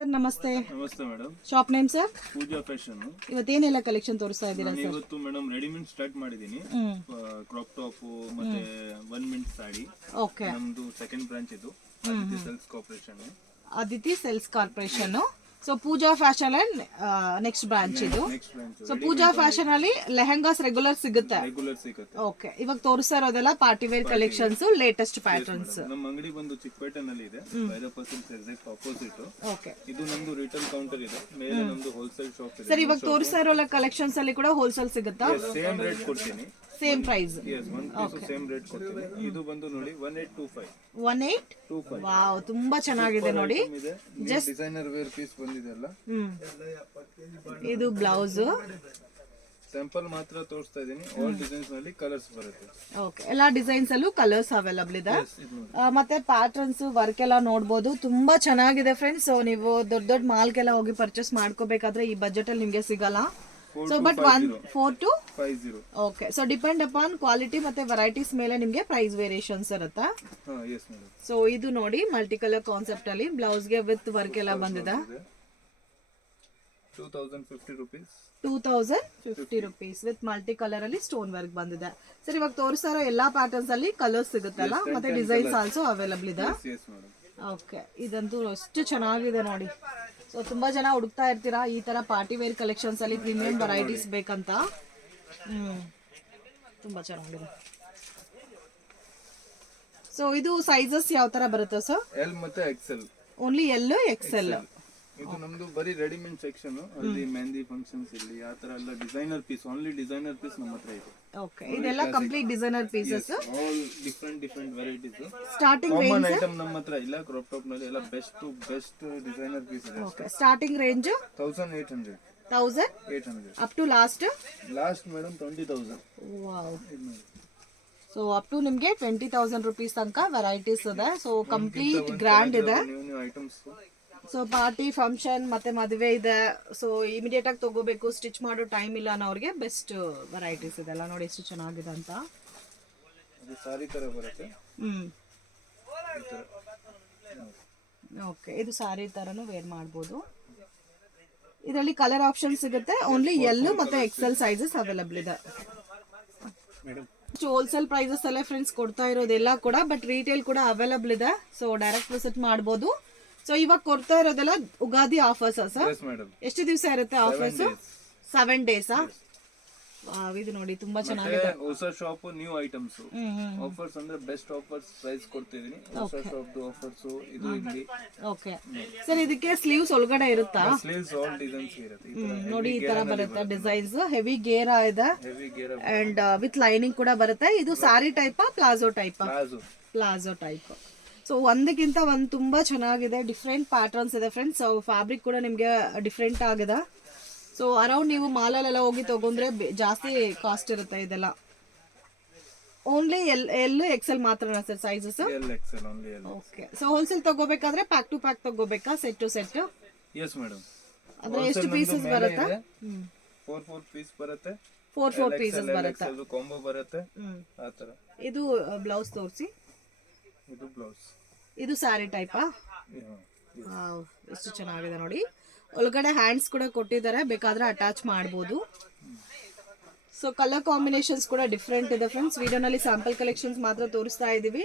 Sir ನಮಸ್ತೆ. ನಮಸ್ತೆ madam. Shop name sir? Pooja fashion. ಇವತ್ತೇನೆಲ್ಲ ಕಲೆಕ್ಷನ್ ತೋರಿಸ್ತಾ ಇದ್ದೀರಾ ಸರ್? ಇವತ್ತು ಮೇಡಮ್ ರೆಡಿಮೇಡ್ ಸ್ಟಾರ್ಟ್ ಮಾಡಿದೀನಿ. ಕ್ರಾಪ್ ಟಾಪ್ ಮತ್ತೆ 1 ಮಿನಿಟ್ ಸಾಡಿ. ಓಕೆ. ನಮ್ದು ಸೆಕೆಂಡ್ ಬ್ರಾಂಚ್ ಇದು Aditi sales corporation. Aditi sales corporation. So Pooja fashion and next branch ಇದು. Next branch. So Pooja fashion ಅಲ್ಲಿ ಲೆಹಂಗಾಸ್ ರೆಗ್ಯುಲರ್ ಸಿಗುತ್ತೆ. ರೆಗ್ಯುಲರ್ ಸಿಗುತ್ತೆ. ಓಕೆ. ಇವಾಗ ತೋರಿಸ್ತಾ ಇರೋದೆಲ್ಲ party wear collections, latest patterns. ನಮ್ಮ ಅಂಗಡಿ ಬಂದು ಚಿಕ್ಕಪೇಟೆನಲ್ಲಿ ಇದೆ. 5% ಎಕ್ಸಾಕ್ಟ್ ಆಪೋಸಿಟ್. ಓಕೆ. ಇದು ನಮ್ದು ರಿಟೇಲ್ ಕೌಂಟರ್ ಇದೆ. ಮೇಲೆ ನಮ್ದು ಹೋಲ್ಸೇಲ್ ಶಾಪ್ ಇದೆ. ಸರ್ ಇವಾಗ ತೋರಿಸ್ತಾ ಇರೋ ಕಲೆಕ್ಷನ್ಸ್ ಅಲ್ಲಿ ಕೂಡ ಹೋಲ್ಸೇಲ್ ಸಿಗುತ್ತಾ? ಸೇಮ್ ರೇಟ್ ಕೊಡ್ತೀನಿ. Same price. yes, one piece same rate ಕೊಡ್ತೀನಿ. ಇದು ಬಂದು ನೋಡಿ 1825. 1825. ವಾವ್, ತುಂಬಾ ಚೆನ್ನಾಗಿದೆ ನೋಡಿ. ಜಸ್ಟ್ ಡಿಸೈನರ್ ವೇರ್ ಪೀಸ್ ಬಂದಿದೆ ಅಲ್ಲ. ಇದು ಬ್ಲೌಸ್. ಸ್ಯಾಂಪಲ್ ಮಾತ್ರ ತೋರಿಸ್ತಾ ಇದೀನಿ. ಆಲ್ ಡಿಸೈನ್ಸ್ ನಲ್ಲಿ ಕಲರ್ಸ್ ಬರುತ್ತೆ. ಓಕೆ. ಎಲ್ಲಾ ಡಿಸೈನ್ಸ್ ಅಲ್ಲೂ ಕಲರ್ಸ್ ಅವೈಲಬಲ್ ಇದೆ. ಮತ್ತೆ ಪ್ಯಾಟರ್ನ್ಸ್ ವರ್ಕ್ ಎಲ್ಲ ನೋಡಬಹುದು. ತುಂಬಾ ಚೆನ್ನಾಗಿದೆ ಫ್ರೆಂಡ್ಸ್. ಸೊ ನೀವು ದೊಡ್ಡ ದೊಡ್ಡ ಮಾಲ್ಗೆಲ್ಲ ಹೋಗಿ ಪರ್ಚೇಸ್ ಮಾಡ್ಕೋಬೇಕಾದ್ರೆ ಈ ಬಜೆಟ್ ಅಲ್ಲಿ ನಿಮ್ಗೆ ಸಿಗಲ್ಲ. So but 1450. Okay. So depend upon quality ಮತ್ತೆ ವೆರೈಟೀಸ್ ಮೇಲೆ ನಿಮ್ಗೆ ಪ್ರೈಸ್ ವೇರಿಯೇಷನ್ಸ್ ಇರುತ್ತೆ. ಸೊ ಇದು ನೋಡಿ ಮಲ್ಟಿ ಕಲರ್ ಕಾನ್ಸೆಪ್ಟ್ ಅಲ್ಲಿ ಬ್ಲೌಸ್ ಗೆ ವಿತ್ ವರ್ಕ್ ಎಲ್ಲ ಬಂದಿದೆ. 2050 rupees. 2050 rupees with multi colour ಅಲ್ಲಿ ಸ್ಟೋನ್ ವರ್ಕ್ ಬಂದಿದೆ. ಸರ್ ಇವಾಗ ತೋರಿಸ್ತಾ ಇರೋ ಎಲ್ಲಾ ಪ್ಯಾಟರ್ನ್ಸ್ ಅಲ್ಲಿ ಕಲರ್ಸ್ ಸಿಗುತ್ತಲ್ಲ, ಮತ್ತೆ ಡಿಸೈನ್ಸ್ ಆಲ್ಸೋ ಅವೈಲಬಲ್ ಇದೆ. ಓಕೆ. ಇದಂತೂ ಅಷ್ಟು ಚೆನ್ನಾಗಿದೆ ನೋಡಿ. ಸೊ ತುಂಬಾ ಜನ ಹುಡುಕ್ತಾ ಇರ್ತೀರಾ ಈ ತರ ಪಾರ್ಟಿ ವೇರ್ ಕಲೆಕ್ಷನ್ಸ್ ಅಲ್ಲಿ ಪ್ರೀಮಿಯಂ ವೆರೈಟೀಸ್ ಬೇಕಂತ. ತುಂಬಾ ಚೆನ್ನಾಗಿದೆ. ಸೊ ಇದು ಸೈಜಸ್ ಯಾವ ತರ ಬರುತ್ತೆ ಸರ್? ಎಲ್ ಮತ್ತೆ ಎಕ್ಸೆಲ್. Only L, XL. ಇದು ನಮ್ದು ಬರೀ ರೆಡಿಮೇಡ್ ಸೆಕ್ಷನ್. ಅಲ್ಲಿ ಮೆಹಂದಿ ಫಂಕ್ಷನ್ಸ್ ಇಲ್ಲಿ ಆ ತರ ಎಲ್ಲ designer piece, only designer piece ನಮ್ಮ ಹತ್ರ ಇದೆ. ಓಕೆ. ಇದೆಲ್ಲ complete designer pieces. All different varieties. Starting common item ನಮ್ಮ ಹತ್ರ ಇಲ್ಲ. ಕ್ರಾಪ್ ಟಾಪ್ ನಲ್ಲಿ ಎಲ್ಲ ಬೆಸ್ಟ್ ಡಿಸೈನರ್ ಪೀಸ್ ಇದೆ. Okay. Starting range 1800. 1800 up to last madam 20,000. Wow. So up to ನಿಮ್ಗೆ 20,000 ರೂಪೀಸ್ ತನಕ ವೆರೈಟೀಸ್ ಇದೆ. ಸೊ ಕಂಪ್ಲೀಟ್ ಗ್ರ್ಯಾಂಡ್ ಇದೆ. New items. So party function ಮತ್ತೆ ಮದುವೆ ಇದೆ. ಸೊ ಇಮಿಡಿಯೇಟ್ ಆಗಿ ತಗೋಬೇಕು, ಸ್ಟಿಚ್ ಮಾಡೋ ಟೈಮ್ ಇಲ್ಲ ಅನ್ನೋರಿಗೆ ಬೆಸ್ಟ್ ವೆರೈಟೀಸ್ ಇದೆಲ್ಲ ನೋಡಿ ಎಷ್ಟು ಚೆನ್ನಾಗಿದೆ ಅಂತ. ಇದು ಸಾರಿ ತರ ಬರುತ್ತೆ. ಓಕೆ. ಇದು ಸಾರಿ ತರನು ವೇರ್ ಮಾಡಬಹುದು. ಇದರಲ್ಲಿ ಕಲರ್ ಆಪ್ಷನ್ ಸಿಗುತ್ತೆ. ಓನ್ಲಿ ಎಲ್ ಮತ್ತೆ ಎಕ್ಸೆಲ್ ಸೈಜಸ್ ಅವೈಲಬಲ್ ಇದೆ. ಹೋಲ್ಸೇಲ್ ಪ್ರೈಸಸ್ ಅಲ್ಲೇ ಫ್ರೆಂಡ್ಸ್ ಕೊಡ್ತಾ ಇರೋದೆಲ್ಲ ಕೂಡ, ಬಟ್ ರೀಟೇಲ್ ಕೂಡ ಅವೈಲಬಲ್ ಇದೆ. ಸೊ ಡೈರೆಕ್ಟ್ ವಿಸಿಟ್ ಮಾಡಬಹುದು. ಸೊ ಇವಾಗ ಕೊಡ್ತಾ ಇರೋದೆಲ್ಲ ಉಗಾದಿ ಆಫರ್ಸ್ ಸರ್? ಎಷ್ಟು ದಿವಸ ಇರುತ್ತೆ ಆಫರ್ಸ್? 7 ಡೇಸ್. ಇದು ನೋಡಿ ತುಂಬಾ ಚೆನ್ನಾಗಿದೆ. ಹೊಸ ಶಾಪ್, ನ್ಯೂ ಐಟಮ್ಸ್ ಆಫರ್ಸ್ ಅಂದ್ರೆ ಬೆಸ್ಟ್ ಆಫರ್ಸ್ ಪ್ರೈಸ್ ಕೊಡ್ತಿದೀನಿ. ಹೊಸ ಶಾಪ್ ಆಫರ್ಸ್ ಇದು ಇಲ್ಲಿ. ಓಕೆ. ಸರ್ ಇದಕ್ಕೆ ಸ್ಲೀವ್ಸ್ ಒಳಗಡೆ ಇರುತ್ತಾ? ಸ್ಲೀವ್ಸ್ ಆಲ್ ಡಿಸೈನ್ಸ್ ಇರುತ್ತೆ. ನೋಡಿ ಈ ತರ ಬರುತ್ತೆ ಡಿಸೈನ್ಸ್. ಹೆವಿ ಗೇರಾ ಇದೆ ಅಂಡ್ ವಿತ್ ಲೈನಿಂಗ್ ಕೂಡ ಬರುತ್ತೆ. ಇದು sari type, palazzo type? Palazzo type. So ಒಂದಕ್ಕಿಂತ ಒಂದು ತುಂಬಾ ಚೆನ್ನಾಗಿದೆ. ಡಿಫ್ರೆಂಟ್ ಪ್ಯಾಟರ್ನ್ಸ್ ಇದೆ ಫ್ರೆಂಡ್ಸ್. ಸೊ ಫ್ಯಾಬ್ರಿಕ್ ಕೂಡ ನಿಮ್ಗೆ ಡಿಫ್ರೆಂಟ್ ಆಗಿದೆ. ಸೊ ಅರೌಂಡ್ ನೀವು ಮಾಲಲ್ಲೆಲ್ಲ ಹೋಗಿ ತಗೊಂಡ್ರೆ ಜಾಸ್ತಿ ಕಾಸ್ಟ್ ಇರುತ್ತೆ ಇದೆಲ್ಲ. ಓನ್ಲಿ ಎಲ್ ಎಕ್ಸೆಲ್ ಮಾತ್ರ sir sizes? Okay. So wholesale ತಗೋಬೇಕಾದ್ರೆ ಪ್ಯಾಕ್ ಟು ಪ್ಯಾಕ್ ತಗೋಬೇಕಾ, set to set? Yes madam. ಅಂದ್ರೆ ಎಷ್ಟು ಪೀಸಸ್ ಬರುತ್ತೆ? 4 ಪೀಸ್ ಬರುತ್ತೆ. 4 ಪೀಸಸ್ ಬರುತ್ತೆ. ಕಾಂಬೋ ಬರುತ್ತೆ ಆ ತರ. ಇದು ಬ್ಲೌಸ್ ತೋರಿಸಿ. ಇದು ಬ್ಲೌಸ್. ಇದು ಸ್ಯಾರಿ ಟೈಪಾ? ಎಷ್ಟು ಚೆನ್ನಾಗಿದೆ ನೋಡಿ. ಒಳಗಡೆ ಹ್ಯಾಂಡ್ಸ್ ಕೂಡ ಕೊಟ್ಟಿದ್ದಾರೆ, ಬೇಕಾದ್ರೆ ಅಟ್ಯಾಚ್ ಮಾಡಬಹುದು. ಸೊ ಕಲರ್ ಕಾಂಬಿನೇಷನ್ಸ್ ಕೂಡ ಡಿಫ್ರೆಂಟ್ ಇದೆ ಫ್ರೆಂಡ್ಸ್. ವಿಡಿಯೋನಲ್ಲಿ ಸ್ಯಾಂಪಲ್ ಕಲೆಕ್ಷನ್ಸ್ ಮಾತ್ರ ತೋರಿಸ್ತಾ ಇದೀವಿ.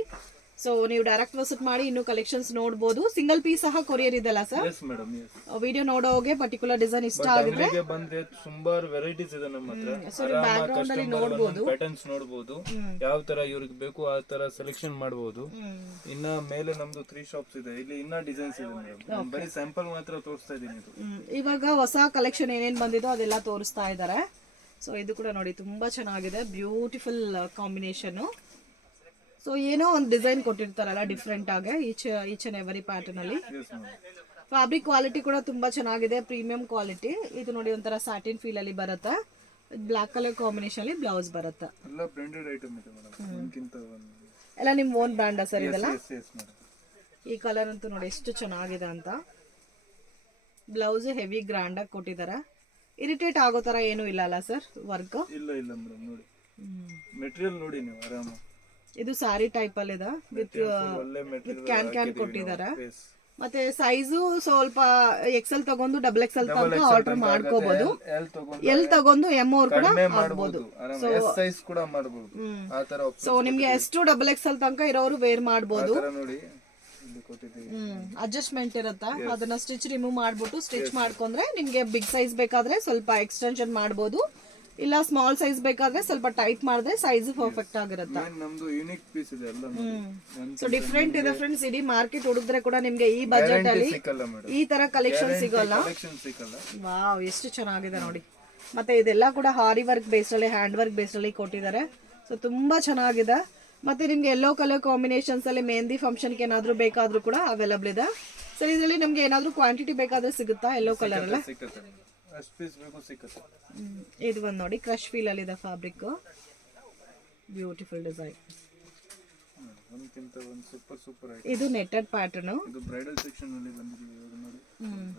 ಸೊ ನೀವು ಡೈರೆಕ್ಟ್ ವಿಸಿಟ್ ಮಾಡಿ ಇನ್ನು ಕಲೆಕ್ಷನ್ಸ್ ನೋಡಬಹುದು. ಸಿಂಗಲ್ ಪೀಸ್ ಸಹ ಕೊರಿಯರ್ ಇದೆಲ್ಲ ಸರ್? ವಿಡಿಯೋ ನೋಡೋಗೆ ಪರ್ಟಿಕ್ಯುಲರ್ ಡಿಸೈನ್ ಇಷ್ಟ ಆಗಿದ್ರೆ ಬಂದ್ರೆ ಸುಮಾರು ವೆರೈಟೀಸ್ ಇದೆ ನಮ್ಮ ಹತ್ರ. ಬ್ಯಾಕ್ ಗ್ರೌಂಡ್ ಅಲ್ಲಿ ನೋಡಬಹುದು, ಪ್ಯಾಟರ್ನ್ಸ್ ನೋಡಬಹುದು, ಯಾವ ತರ ಇವ್ರಿಗೆ ಬೇಕು ಆ ತರ ಸೆಲೆಕ್ಷನ್ ಮಾಡಬಹುದು. ಇನ್ನ ಮೇಲೆ ನಮ್ದು 3 ಶಾಪ್ಸ್ ಇದೆ. ಇಲ್ಲಿ ಇನ್ನ ಡಿಸೈನ್ಸ್ ಇದೆ ಮೇಡಮ್. ಬರೀ ಸ್ಯಾಂಪಲ್ ಮಾತ್ರ ತೋರಿಸ್ತಾ ಇದೀನಿ. ಇವಾಗ ಹೊಸ ಕಲೆಕ್ಷನ್ ಏನೇನ್ ಬಂದಿದೋ ಅದೆಲ್ಲ ತೋರಿಸ್ತಾ ಇದ್ದಾರೆ. ಸೊ ಇದು ಕೂಡ ನೋಡಿ ತುಂಬಾ ಚೆನ್ನಾಗಿದೆ. Beautiful combination. ಸೊ ಏನೋ ಒಂದು ಡಿಸೈನ್ ಕೊಟ್ಟಿರ್ತಾರಲ್ಲ ಡಿಫ್ರೆಂಟ್ ಆಗಿ ಈಚ್ ಅಂಡ್ ಎವರಿ ಪ್ಯಾಟರ್ನ್ ಅಲ್ಲಿ. ಫ್ಯಾಬ್ರಿಕ್ ಕ್ವಾಲಿಟಿ ಕೂಡ ತುಂಬಾ ಚೆನ್ನಾಗಿದೆ, ಪ್ರೀಮಿಯಂ ಕ್ವಾಲಿಟಿ. ಇದು ನೋಡಿ ಒಂಥರ ಸ್ಯಾಟಿನ್ ಫೀಲ್ ಅಲ್ಲಿ ಬರುತ್ತೆ. ಬ್ಲಾಕ್ ಕಲರ್ ಕಾಂಬಿನೇಷನ್ ಅಲ್ಲಿ ಬ್ಲೌಸ್ ಬರುತ್ತೆ. ಎಲ್ಲ ನಿಮ್ ಓನ್ ಬ್ರ್ಯಾಂಡ್ ಸರ್ ಇದೆಲ್ಲ? ಈ ಕಲರ್ ಅಂತೂ ನೋಡಿ ಎಷ್ಟು ಚೆನ್ನಾಗಿದೆ ಅಂತ. ಬ್ಲೌಸ್ ಹೆವಿ ಗ್ರ್ಯಾಂಡ್ ಆಗಿ ಕೊಟ್ಟಿದ್ದಾರೆ. ಇರಿಟೇಟ್ ಆಗೋ ತರ ಏನು ಇಲ್ಲ ಅಲ್ಲ ಸರ್ ವರ್ಕ್? ಇಲ್ಲ ಮೇಡಮ್. ನೋಡಿ ಮೆಟೀರಿಯಲ್ ನೋಡಿ ನೀವು ಆರಾಮ. ಇದು ಸಾರಿ ಟೈಪ್ ಅಲ್ಲಿ ಇದೆ. ವಿತ್ ಕ್ಯಾನ್ ಕೊಟ್ಟಿದ್ದಾರೆ. ಮತ್ತೆ ಸೈಜು ಸ್ವಲ್ಪ ಎಕ್ಸೆಲ್ ತಗೊಂಡು ಡಬಲ್ ಎಕ್ಸೆಲ್ ತನಕ ಆರ್ಡರ್ ಮಾಡ್ಕೋಬಹುದು. ಎಲ್ ತಗೊಂಡು ಎಲ್ ತಗೊಂಡು ಎಂ ಅವ್ರು ಕೂಡ ಕಡಿಮೆ ಆಗ್ಬೋದು. ಮಾಡ್ಬೋದು, ಎಸ್ ಸೈಜ್ ಕೂಡ ಮಾಡ್ಬೋದು. ಆ ತರ ಸೊ ನಿಮ್ಗೆ ಎಷ್ಟು ಡಬಲ್ ಎಕ್ಸೆಲ್ ತನಕ ಇರೋರು ವೇರ್ ಮಾಡ್ಬೋದು. ತರ ನೋಡಿ ಇಲ್ಲಿ ಕೊಟ್ಟಿದ್ದೀವಿ. ಅಡ್ಜಸ್ಟ್ಮೆಂಟ್ ಇರುತ್ತಾ, ಅದನ್ನ ಸ್ಟಿಚ್ ರಿಮೂವ್ ಮಾಡ್ಬಿಟ್ಟು ಸ್ಟಿಚ್ ಮಾಡ್ಕೊಂಡ್ರೆ ನಿಮ್ಗೆ ಬಿಗ್ ಸೈಜ್ ಬೇಕಾದ್ರೆ ಸ್ವಲ್ಪ ಎಕ್ಸ್ಟೆನ್ಷನ್ ಮಾಡ್ಬೋದು, ಇಲ್ಲ ಸ್ಮಾಲ್ ಸೈಜ್ ಬೇಕಾದ್ರೆ ಸ್ವಲ್ಪ ಟೈಟ್ ಮಾಡಿದ್ರೆ ಸೈಜ್ ಪರ್ಫೆಕ್ಟ್ ಆಗಿರುತ್ತೆ. ನಮ್ದು ಯೂನಿಕ್ ಪೀಸ್ ಇದೆ ಎಲ್ಲ. ಸೊ ಡಿಫ್ರೆಂಟ್ ಇದೆ ಫ್ರೆಂಡ್ಸ್. ಇಡೀ ಮಾರ್ಕೆಟ್ ಹುಡುಕ್ರೆ ಕೂಡ ನಿಮ್ಗೆ ಈ ಬಜೆಟ್ ಅಲ್ಲಿ ಸಿಕ್ಕಲ್ಲ ಮೇಡಮ್, ಈ ತರ ಕಲೆಕ್ಷನ್ ಸಿಗೋಲ್ಲ. ಕಲೆಕ್ಷನ್ ಸಿಕ್ಕಲ್ಲ. ವಾವ್, ಎಷ್ಟು ಚೆನ್ನಾಗಿದೆ ನೋಡಿ. ಮತ್ತೆ ಇದೆಲ್ಲ ಕೂಡ ಹಾರಿ ವರ್ಕ್ ಬೇಸ್ ಅಲ್ಲಿ, ಹ್ಯಾಂಡ್ ವರ್ಕ್ ಬೇಸ್ ಅಲ್ಲಿ ಕೊಟ್ಟಿದ್ದಾರೆ. ಸೊ ತುಂಬಾ ಚೆನ್ನಾಗಿದೆ. ಮತ್ತೆ ನಿಮ್ಗೆ ಯೆಲ್ಲೋ ಕಲರ್ ಕಾಂಬಿನೇಷನ್ಸ್ ಅಲ್ಲಿ ಮೆಹಂದಿ ಫಂಕ್ಷನ್ಗೆ ಏನಾದ್ರು ಬೇಕಾದ್ರೂ ಕೂಡ ಅವೈಲಬಲ್ ಇದೆ. ಸರ್ ಇದರಲ್ಲಿ ನಮ್ಗೆ ಏನಾದ್ರು ಕ್ವಾಂಟಿಟಿ ಬೇಕಾದ್ರೆ ಸಿಗುತ್ತಾ ಯೆಲ್ಲೋ ಕಲರ್ ಅಲ್ಲ? ಸಿಕ್ಕತ್ತೆ, ಅಷ್ಟು ಪೀಸ್ ಬೇಕು ಸಿಕ್ಕತ್ತೆ. ಇದು ಒಂದು ನೋಡಿ ಕ್ರಶ್ ಫೀಲ್ ಅಲ್ಲಿ ಇದೆ ಫ್ಯಾಬ್ರಿಕ್, ಬ್ಯೂಟಿಫುಲ್ ಡಿಸೈನ್. ಒಂದಕ್ಕಿಂತ ಒಂದು ಸೂಪರ್ ಸೂಪರ್ ಆಗಿದೆ. ಇದು ನೆಟ್ಟೆಡ್ ಪ್ಯಾಟರ್ನ್, ಇದು ಬ್ರೈಡಲ್ ಸೆಕ್ಷನ್ ಅಲ್ಲಿ ಬಂದಿದೆ ನೋಡಿ.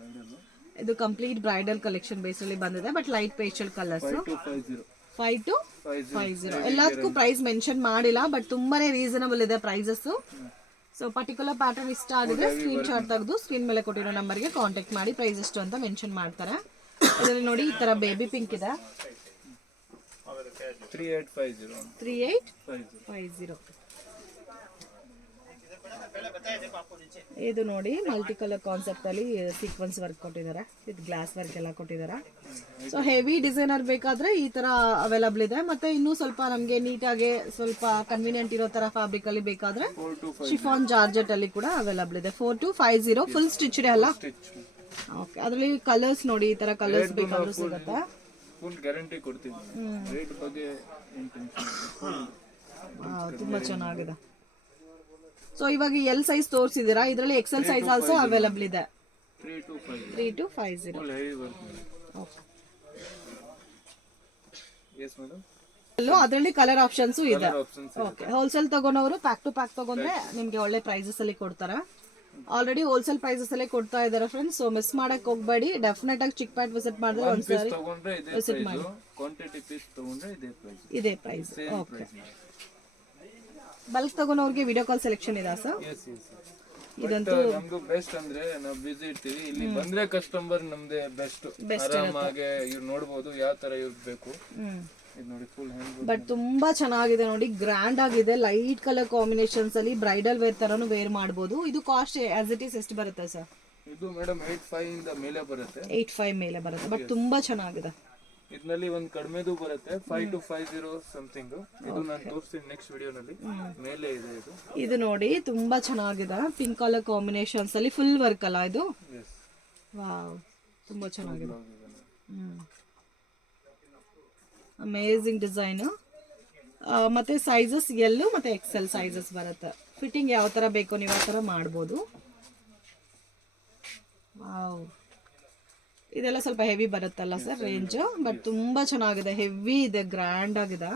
ಬ್ರೈಡಲ್ ಇದು ಕಂಪ್ಲೀಟ್ ಬ್ರೈಡಲ್ ಕಲೆಕ್ಷನ್ ಬೇಸ್ ಅಲ್ಲಿ ಬಂದಿದೆ, but light pastel colours. 5 to 50 ಎಲ್ಲದಕ್ಕೂ ಪ್ರೈಸ್ ಮೆನ್ಷನ್ ಮಾಡಿಲ್ಲ, ಬಟ್ ತುಂಬಾನೇ ರೀಸನಬಲ್ ಇದೆ ಪ್ರೈಸಸ್. ಸೊ ಪರ್ಟಿಕ್ಯುಲರ್ ಪ್ಯಾಟರ್ನ್ ಇಷ್ಟ ಆಗಿದ್ರೆ ಸ್ಕ್ರೀನ್ ಶಾಟ್ ತೆಗೆದು ಸ್ಕ್ರೀನ್ ಮೇಲೆ ಕೊಟ್ಟಿರೋ ನಂಬರ್ಗೆ ಕಾಂಟ್ಯಾಕ್ಟ್ ಮಾಡಿ ಪ್ರೈಸ್ ಎಷ್ಟು ಅಂತ ಮೆನ್ಷನ್ ಮಾಡ್ತಾರೆ. ಇದರಲ್ಲಿ ನೋಡಿ ಈ ತರ ಬೇಬಿ ಪಿಂಕ್ ಇದೆ, 3850. ಇದು ನೋಡಿ ಮಲ್ಟಿ ಕಲರ್ ಕಾನ್ಸೆಪ್ಟ್ ಅಲ್ಲಿ ಸೀಕ್ವೆನ್ಸ್ ವರ್ಕ್ ಕೊಟ್ಟಿದ್ದಾರೆ, ವಿತ್ ಗ್ಲಾಸ್ ವರ್ಕ್ ಎಲ್ಲ ಕೊಟ್ಟಿದ್ದಾರೆ. ಸೊ ಹೆವಿ ಡಿಸೈನರ್ ಬೇಕಾದ್ರೆ ಈ ತರ ಅವೈಲಬಲ್ ಇದೆ. ಮತ್ತೆ ಇನ್ನೂ ಸ್ವಲ್ಪ ನಮ್ಗೆ ನೀಟಾಗಿ ಸ್ವಲ್ಪ ಕನ್ವೀನಿಯಂಟ್ ಇರೋ ತರ ಫ್ಯಾಬ್ರಿಕ್ ಅಲ್ಲಿ ಬೇಕಾದ್ರೆ ಶಿಫಾನ್ ಜಾರ್ಜೆಟ್ ಅಲ್ಲಿ ಕೂಡ ಅವೈಲಬಲ್ ಇದೆ. 4250 ಫುಲ್ ಸ್ಟಿಚ್ ಇದೆ ಅಲ್ಲ? ಓಕೆ. ಅದರಲ್ಲಿ ಕಲರ್ಸ್ ನೋಡಿ, ಈ ತರ ಕಲರ್ಸ್ ಬೇಕಾದ್ರೂ ಸಿಗುತ್ತೆ. ಫುಲ್ ಗ್ಯಾರಂಟಿ ಕೊಡ್ತೀವಿ. ರೇಟ್ ಬಗ್ಗೆ ಏನು ಟೆನ್ಷನ್ ಇಲ್ಲ. ತುಂಬಾ ಚೆನ್ನಾಗಿದೆ. ಸೊ ಇವಾಗ ಎಲ್ ಸೈಜ್ ತೋರಿಸಿದೀರಾ, ಇದರಲ್ಲಿ ಎಕ್ಸೆಲ್ ಸೈಜ್ ಆಲ್ಸೋ ಅವೈಲಬಲ್ ಇದೆ. 3 to 50. Full heavy work. Okay. Yes madam. ಅದರಲ್ಲಿ ಕಲರ್ ಆಪ್ಷನ್ಸ್ ಇದೆ. ಓಕೆ. ಹೋಲ್ಸೇಲ್ ತಗೊಂಡವರು ಪ್ಯಾಕ್ ಟು ಪ್ಯಾಕ್ ತಗೊಂಡ್ರೆ ನಿಮ್ಗೆ ಒಳ್ಳೆ ಪ್ರೈಸಸ್ ಅಲ್ಲಿ ಕೊಡ್ತಾರೆ. ಆಲ್ರೆಡಿ ಹೋಲ್ಸೇಲ್ ಪ್ರೈಸಸ್ ಅಲ್ಲೇ ಕೊಡ್ತಾ ಇದ್ದಾರೆ ಫ್ರೆಂಡ್ಸ್. ಸೊ ಮಿಸ್ ಮಾಡಕ್ ಹೋಗ್ಬೇಡಿ. ಡೆಫಿನೆಟ್ ಆಗಿ ಚಿಕ್ ಪ್ಯಾಟ್ ವಿಸಿಟ್ ಮಾಡಿದ್ರೆ ಒಂದ್ಸರಿ ವಿಸಿಟ್ ಮಾಡಿ. ಕ್ವಾಂಟಿಟಿ ಪೀಸ್ ತಗೊಂಡ್ರೆ ಇದೇ ಪ್ರೈಸ್. ಓಕೆ. ಬಲ್ಕ್ ತಗೊಂಡವ್ರಿಗೆ ವಿಡಿಯೋ ಕಾಲ್ ಸೆಲೆಕ್ಷನ್ ಇದೆ ಸರ್? ಇದಂತೂ ನಮ್ದು ಬೆಸ್ಟ್. ಅಂದ್ರೆ ನಾವು ಬಿಸಿ ಇರ್ತೀವಿ, ಇಲ್ಲಿ ಬಂದ್ರೆ ಕಸ್ಟಮರ್ ನಮ್ದೇ ಬೆಸ್ಟ್. ಆರಾಮಾಗಿ ಇವ್ರು ನೋಡ್ಬೋದು ಯಾವ ತರ ಇವ್ರಿಗೆ ಬೇಕು. ಇದು ನೋಡಿ ಫುಲ್ ಹ್ಯಾಂಡ್. ಬಟ್ ತುಂಬಾ ಚೆನ್ನಾಗಿದೆ ನೋಡಿ, ಗ್ರ್ಯಾಂಡ್ ಆಗಿದೆ. ಲೈಟ್ ಕಲರ್ ಕಾಂಬಿನೇಷನ್ಸ್ ಅಲ್ಲಿ ಬ್ರೈಡಲ್ ವೇರ್ ತರನು ವೇರ್ ಮಾಡಬಹುದು. ಇದು ಕಾಸ್ಟ್ ಆಸ್ ಇಟ್ ಇಸ್ ಎಷ್ಟು ಬರುತ್ತೆ ಸರ್? ಇದು ಮೇಡಮ್ 85 ಇಂದ ಮೇಲೆ ಬರುತ್ತೆ. 85 ಮೇಲೆ ಬರುತ್ತೆ, ಬಟ್ ತುಂಬಾ ಚೆನ್ನಾಗಿದೆ. ಇದರಲ್ಲಿ ಒಂದು ಕಡಿಮೆದು ಬರುತ್ತೆ, 5 to 50 ಸಮಥಿಂಗ್. ಇದು ನಾನು ತೋರಿಸ್ತೀನಿ ನೆಕ್ಸ್ಟ್ ವಿಡಿಯೋನಲ್ಲಿ. ಮೇಲೆ ಇದೆ ಇದು. ಇದು ನೋಡಿ ತುಂಬಾ ಚೆನ್ನಾಗಿದೆ, ಪಿಂಕ್ ಕಲರ್ ಕಾಂಬಿನೇಷನ್ಸ್ ಅಲ್ಲಿ ಫುಲ್ ವರ್ಕ್ ಅಲ್ಲ ಇದು? ವಾವ್, ತುಂಬಾ ಚೆನ್ನಾಗಿದೆ. Amazing design. ಮತ್ತೆ ಸೈಜಸ್ ಎಲ್ಲು ಮತ್ತೆ ಎಕ್ಸೆಲ್ ಸೈಜಸ್ ಬರುತ್ತೆ. ಫಿಟ್ಟಿಂಗ್ ಯಾವ ತರ ಬೇಕೋ ನೀವು ಆ ತರ ಮಾಡ್ಬೋದು. ವಾವ್, ಇದೆಲ್ಲ ಸ್ವಲ್ಪ ಹೆವಿ ಬರುತ್ತಲ್ಲ ಸರ್ ರೇಂಜ್, ಬಟ್ ತುಂಬಾ ಚೆನ್ನಾಗಿದೆ, ಹೆವಿ ಇದೆ, ಗ್ರ್ಯಾಂಡ್ ಆಗಿದೆ.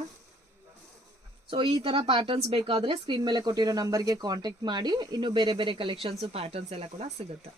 ಸೊ ಈ ತರ ಪ್ಯಾಟರ್ನ್ಸ್ ಬೇಕಾದ್ರೆ ಸ್ಕ್ರೀನ್ ಮೇಲೆ ಕೊಟ್ಟಿರೋ ನಂಬರ್ಗೆ ಕಾಂಟ್ಯಾಕ್ಟ್ ಮಾಡಿ. ಇನ್ನು ಬೇರೆ ಬೇರೆ ಕಲೆಕ್ಷನ್ಸ್ ಪ್ಯಾಟರ್ನ್ಸ್ ಎಲ್ಲ ಕೂಡ ಸಿಗುತ್ತೆ.